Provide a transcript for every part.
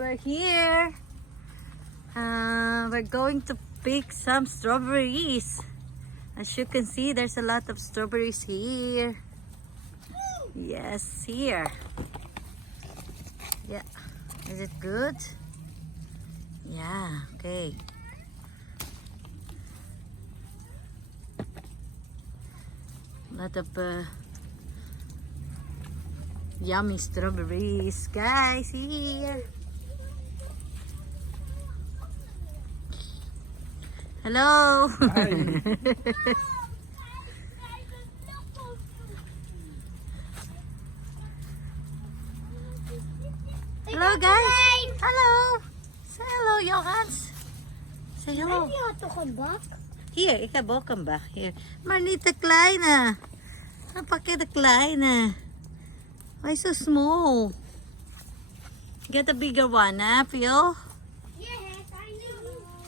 we're here. We're going to pick some strawberries. As you can see, there's a lot of strawberries here. Yes, here. Yeah. Is it good? Yeah, okay. A lot of yummy strawberries, guys, here. Hello. Hello, guys. Hello. Say hello, Johans. Say hello. Maybe you have to come back. Hier, ik heb ook een bak hier. Maar niet te kleine. Dan pak je de kleine. Why so small? Get a bigger one, huh, Phil? Yes, I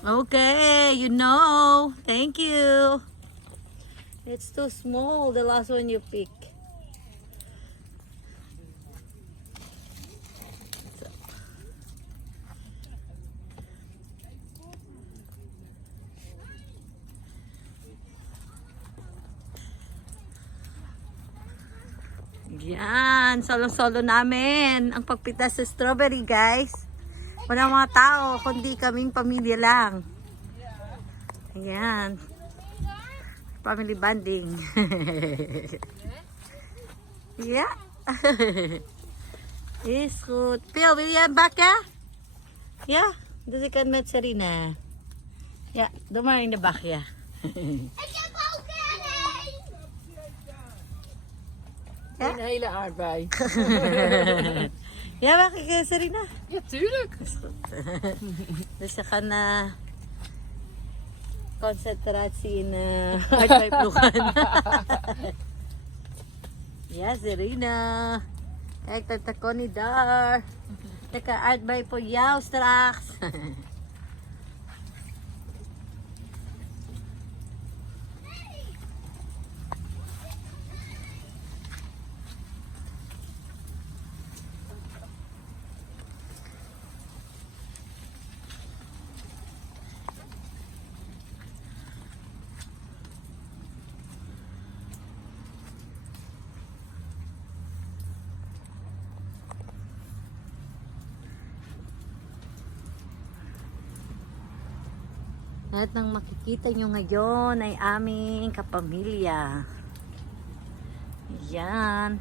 know. Okay, you know. Thank you. It's too small, the last one you pick. Yan, solo-solo namin ang pagpitas sa strawberry, guys. Walang mga tao, kundi kaming pamilya lang. Ayan. Family bonding. Yeah. It's good. Phil, will you back, yeah? Yeah? Does it come met Serena? Yeah, dumar in the back, yeah. Een hele aardbei. Ja, mag ik, Serena? Ja, tuurlijk. Is goed. Dus ze gaan concentratie in aardbeiploegen. Ja, Serena. Kijk, tata Connie daar. Lekker aardbei voor jou straks. Lahat ng makikita nyo ngayon ay aming kapamilya. Yan.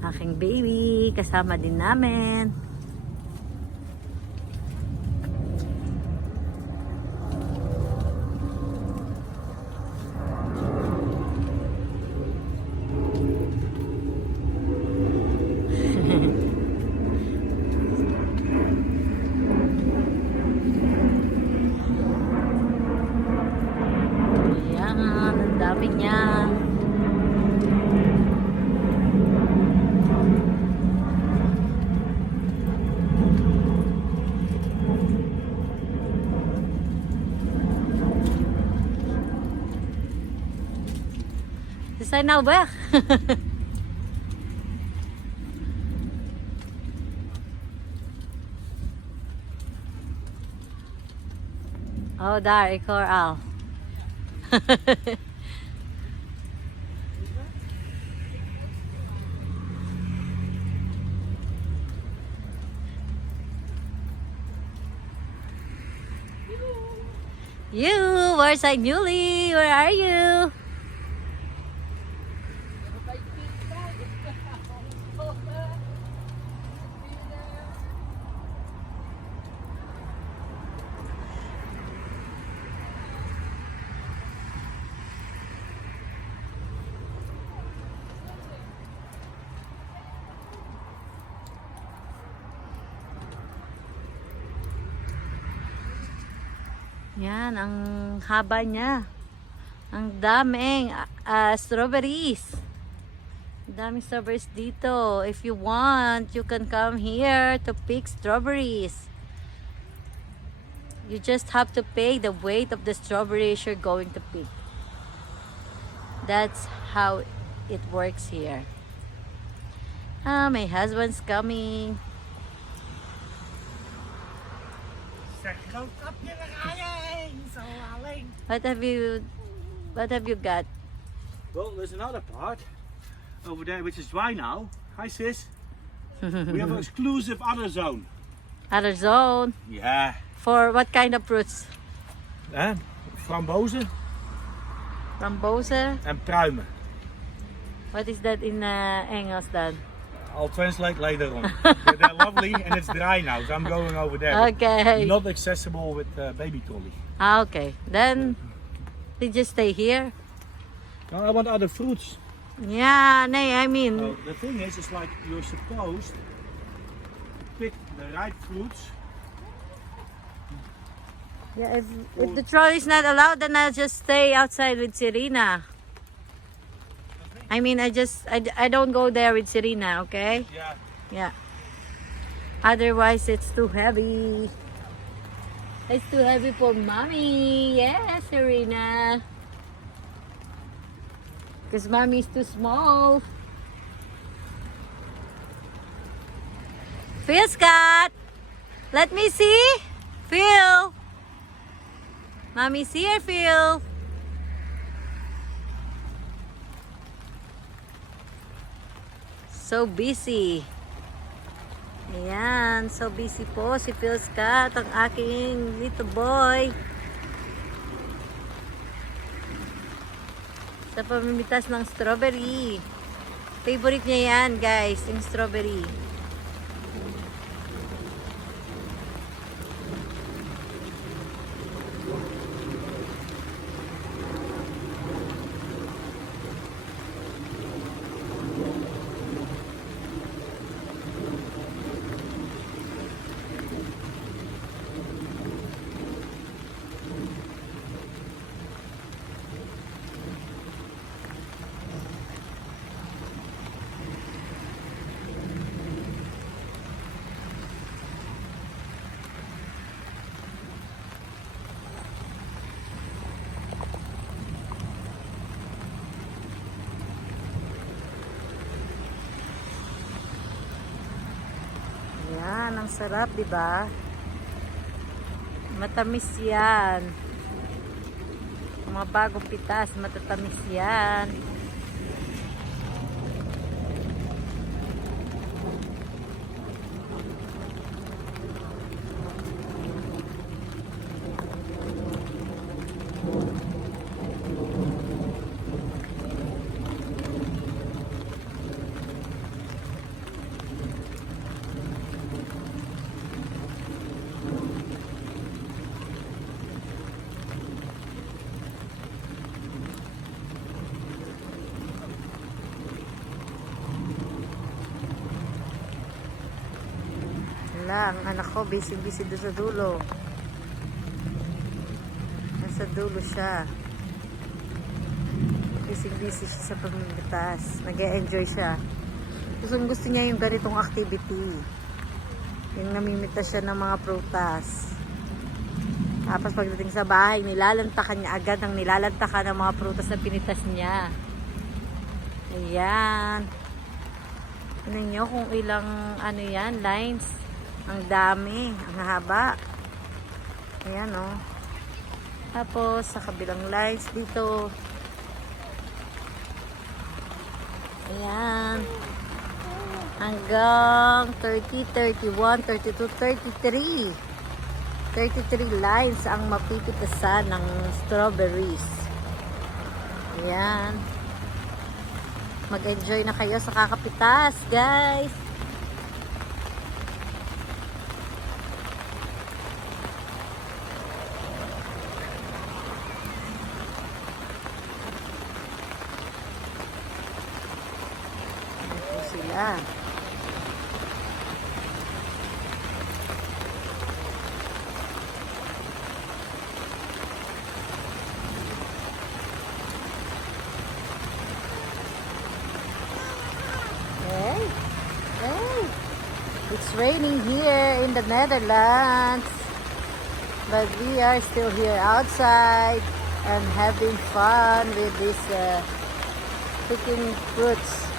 Aking baby, kasama din namin. Dami niya. Ze zijn nou weg. Oh, daar, ik hoor al. You, where's I Newly? Where are you? Yan, ang haba niya. Ang daming strawberries. Daming strawberries dito. If you want, you can come here to pick strawberries. You just have to pay the weight of the strawberries you're going to pick. That's how it works here. Ah, my husband's coming. What have you got? Well, there's another part over there which is dry now. Hi sis. We have an exclusive other zone. Other zone. Yeah. For what kind of fruits? Frambozen Frambozen? en pruimen. What is that in Engels then? I'll translate later on. They're lovely and it's dry now, so I'm going over there. but Okay. Not accessible with baby trolley. Ah, okay. Then they just stay here. No, I want other fruits. Yeah, no, I mean, So the thing is, it's like you're supposed to pick the right fruits. yeah, if the trolley is not allowed, then I'll just stay outside with Serena. I mean, I don't go there with Serena, okay? Yeah. Yeah. Otherwise, it's too heavy. It's too heavy for mommy. Yes, Serena. Because mommy is too small. Phil Scott, let me see. Phil. Mommy's here, Phil. So busy. Ayan, so busy po si Phil Scott, ang aking little boy. Sa pamimitas ng strawberry. Favorite niya yan, guys, yung strawberry. Yan, ang sarap, di ba? Matamis yan. Ang mga bagong pitas, matatamis yan. Wala, ang anak ko busy-busy doon sa dulo. Nasa dulo siya. Busy-busy siya sa pagmimitas. Nag-e-enjoy siya. Gusto niya yung ganitong activity. Yung namimitas siya ng mga prutas. Tapos pagdating sa bahay, nilalantakan niya agad ang nilalantakan ng mga prutas na pinitas niya. Ayan. Tignan nyo kung ilang ano yan, lines. Ang dami, ang haba. Ayan o. Tapos sa kabilang lines dito. Ayan. Hanggang 30, 31, 32, 33. 33 lines ang mapipitasan ng strawberries. Ayan. Mag-enjoy na kayo sa kakapitas, guys. Ito sila. Hey, hey, it's raining here in the Netherlands, but we are still here outside and having fun with this picking fruits.